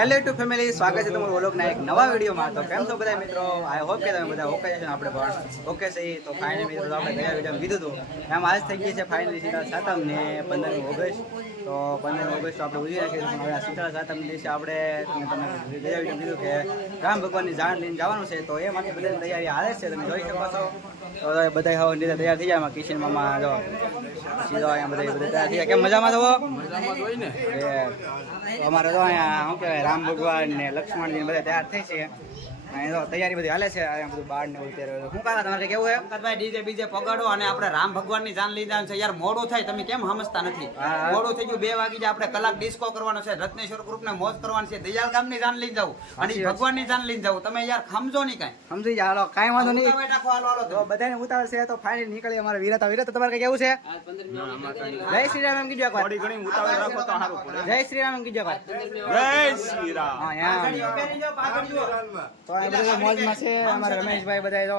Hello two family, સ્વાગત છે તમારું વ્લોગના એક નવા વિડીયોમાં. તો કેમ છો બધા મિત્રો? આઈ હોપ કે તમે બધા ઓકે છો. આપણે પણ ઓકે છે. તો ફાઇનલી મિત્રો આપણે ગયા વિડીયો કીધું હતું એમ આજ થઈ ગઈ છે ફાઇનલી શીતળા સાતમ ને 15મી ઓગસ્ટ. તો 15મી ઓગસ્ટ આપણે ઉજવી રાખીએ છીએ. હવે શીતળા સાતમ દિવસે આપણે તમે ગયા વિડીયો કીધું કે રામ ભગવાનની જાણ લઈને જવાનું છે. તો એ માટે બધાની તૈયારી હાલે છે, તમે જોઈ શકો છો. તો બધા હવે નીચે તૈયાર થઈ જાય. કિશન મામા જો સીધો અહીંયા બધા તૈયાર થઈ જાય. કેમ મજામાં છો? અમારે તો અહીંયા શું કહેવાય, રામ ભગવાન ને લક્ષ્મણજી બધા તૈયાર થઈ છે. તૈયારી બધી હાલે છે. બધું બાર ને ઉતરે શું કાકા તમારે કેવું છે? ભાઈ ડીજે બીજે પગાડો અને આપણે રામ ભગવાન ની જાન લીધા છે. યાર મોડું થાય, તમે કેમ સમજતા નથી? મોડું થઈ ગયું, 2 વાગી જાય. આપણે કલાક ડિસ્કો કરવાનો છે, રત્નેશ્વર ગ્રુપ ને મોજ કરવાની છે. દયાલ ગામ ની જાન લઈ જાવ અને ભગવાન ની જાન લઈ જાવ. તમે યાર સમજો નહીં કાંઈ. સમજી જાવ, હાલો કાંઈ વાંધો નહીં. બધાને ઉતાવળ છે તો ફાઇનલ નીકળી અમારે વિરત. તમારે કઈ કેવું છે? જય શ્રી રામ એમ કીધું. થોડી ઘણી ઉતાવળ રાખો તો સારું પડે. જય શ્રી રામ એમ કીધું. જય શ્રી રામ. હા યાર મોજમાં છે અમારા રમેશભાઈ બધા જો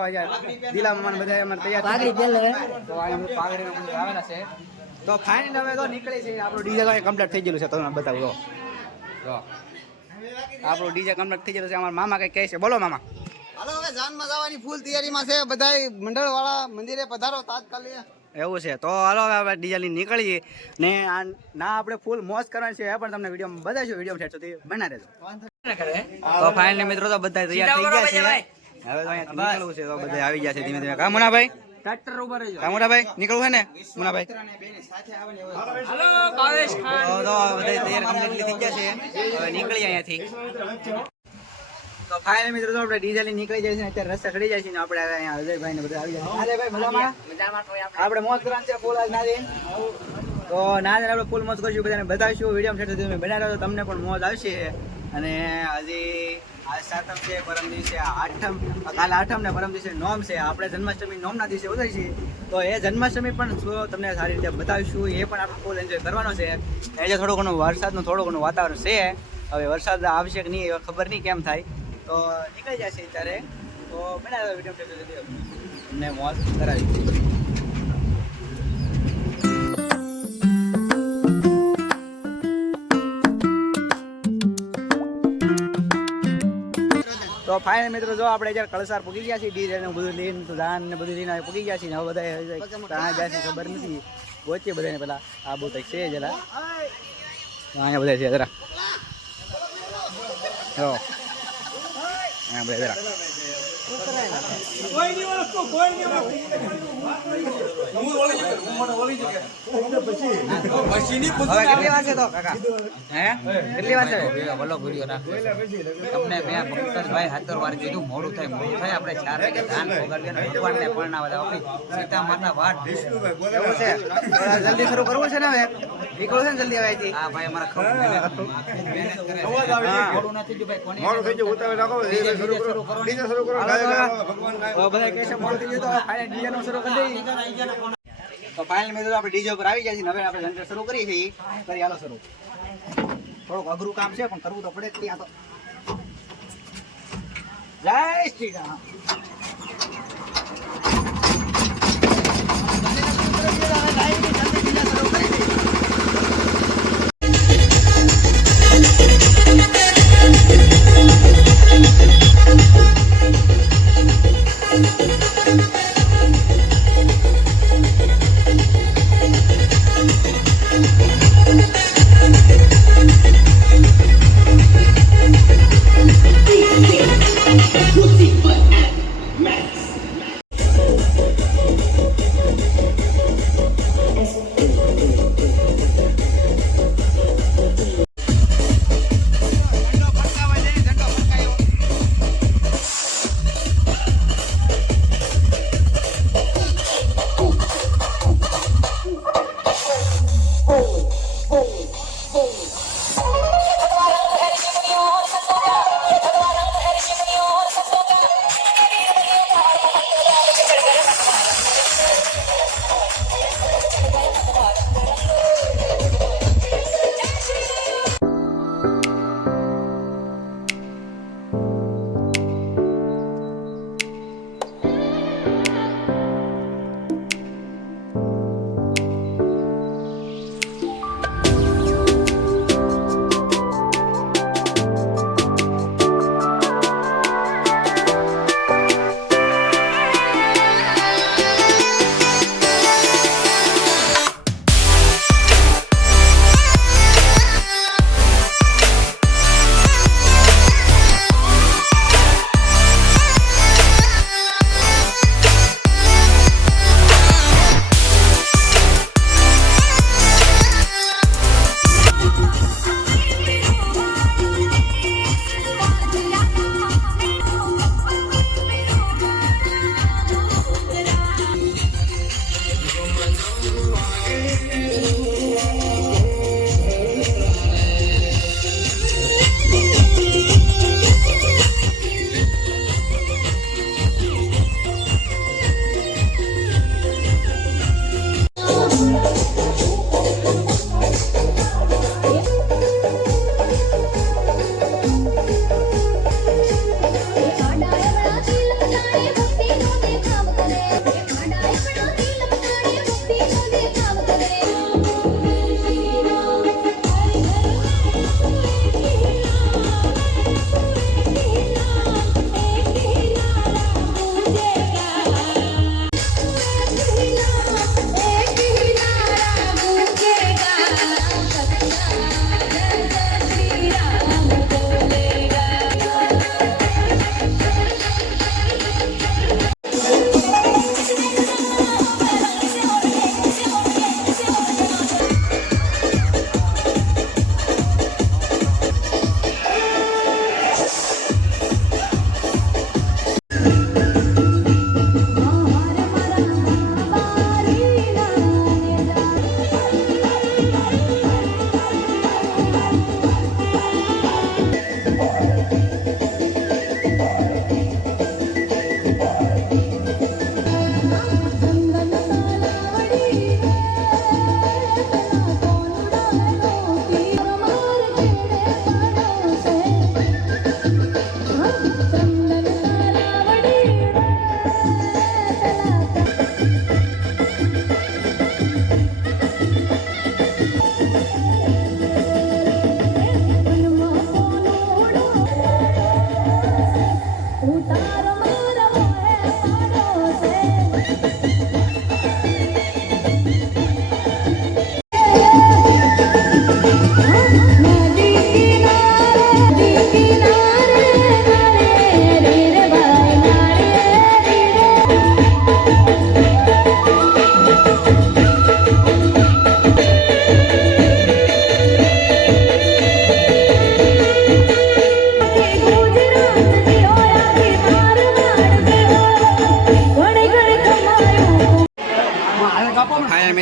દિલા મામા બધા અમારે તૈયાર પાઘડી પહેલે તો આ પાઘડી આવેલા છે. તો ફાઇનલ હવે તો નીકળી છે. આપણું ડીજે તો કમ્પ્લીટ થઈ ગયેલું છે. તમને બતાવું જો આપણું ડીજે કમ્પ્લીટ થઈ ગયેલું છે. અમારા મામા કઈ કહે છે, બોલો મામા. હાલો હવે જાનમાં જવાની ફૂલ તૈયારીમાં છે. બધા મંડળ વાળા મંદિરે પધારો તાત્કાલિક. એવું છે તો હાલો હવે ડીજે લઈને નીકળીએ ને ના આપણે ફૂલ મોજ કરવાની છે. એ પણ તમને વિડીયોમાં બતાવીશું. વિડીયો ઠેઠ સુધી બના રહેજો. તો ફાઇનલી મિત્રો તો બધા તૈયાર થઈ ગયા છે. હવે તો અહીંયા નીકળવું છે. તો બધા આવી ગયા છે ધીમે ધીમે. કા મુનાભાઈ ટ્રેક્ટર ઉપર રહી જાવ. કા મુનાભાઈ નીકળવું છે ને મુનાભાઈ? હાલો ભાવેશ ખાન. તો બધા તૈયાર કમ્પ્લીટલી થઈ ગયા છે. હવે નીકળી અહીંયાથી. તો ફાઇનલી મિત્રો તો આપણે ડીજે લઈને નીકળી જાય છે. અત્યારે રસ્તા ચડી જાય છે ને આપણે અહીંયા અજયભાઈ ને બધા આવી જાય. અજયભાઈ મજામાં? આપણે મોજ કરવાની છે ફૂલ આજ નાદીન. તો નાદીન આપણે ફૂલ મોજ કરીશું, બધાને બતાવીશું. વિડીયો ઠેઠ તમે બનાવ્યો તો તમને પણ મોજ આવશે. અને હજી આજ સાતમ છે, પરમ દિવસે આઠમ, કાલે આઠમ ને પરમ દિવસે નોમ છે. આપણે જન્માષ્ટમી નોમના દિવસે ઉજવીએ છીએ. તો એ જન્માષ્ટમી પણ તમને સારી રીતે બતાવીશું. એ પણ આપણે ફૂલ એન્જોય કરવાનો છે. એ જે થોડું ઘણું વરસાદનું થોડું ઘણું વાતાવરણ છે. હવે વરસાદ આવશે કે નહીં એ ખબર નહીં કેમ થાય. તો નીકળી જશે ત્યારે. તો બનાવ્યો વિડીયો અમને મોજ કરાવી. તો ફાઇનલ મિત્રો જો આપણે જ્યારે કળસાર પૂગી ગયા છીએ, ડીજે ને બધું લઈને તો ધાન ને બધું લઈને પૂગી ગયા છીએ. હવે બધા ત્યાં જાય છે ખબર નથી. પહોંચીએ બધાને પેલા આ બહુ તક છે જરા અહીંયા બધા છે જરા જો અહીંયા બધા જરા કેટલી વાર છે તો કાકા? હે કેટલી વાર છે? બોલો વિડીયો રાખો. તમને મેં પંકજભાઈ હાથરવાર કીધું મોડું થાય આપણે 4 વાગે ધાન પોગાડીએ ને ભગવાનને પરણાવવા દે. આપણી સીતા માતા વાટ એવું છે. જલ્દી શરૂ કરવું છે ને હવે? નીકળવું છે ને જલ્દી હવે અહીંથી? હા ભાઈ અમારા ખૂબ મહેનત કરે છે. મોડું નથી જો ભાઈ કોને મોડું થઈ ગયું ઉતાવળ રાખો. ડીજે શરૂ કરો. ડીજે શરૂ કરો. તો બધા કહે છે મોડું થઈ ગયું તો ફાઇનલ ડીજે નો શરૂ કરી દઈએ. તો ફાઇનલ મિત્રો આપણે ડીજે ઉપર આવી જાય છે. હવે આપણે જનરેટ શરૂ કરીએ છીએ. કરી હાલો શરૂ. થોડુંક અઘરું કામ છે પણ કરવું તો પડે જ. ત્યાં તો જય શ્રી રામ.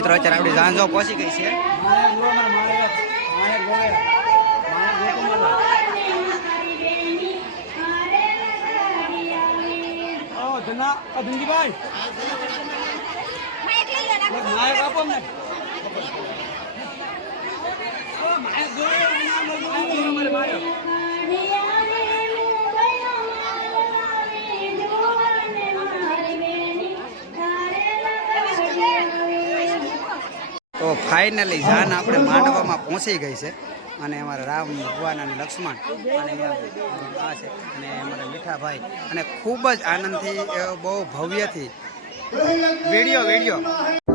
મિત્રો અત્યારે આપણી ઝાંઝો પહોંચી ગઈ છે. તો ફાઇનલી જાન આપણે માંડવામાં પહોંચી ગઈ છે અને અમારા રામ ભગવાન અને લક્ષ્મણ અને અહીંયા આ છે અને અમારા મીઠાભાઈ અને ખૂબ જ આનંદથી બહુ ભવ્યથી વિડીયો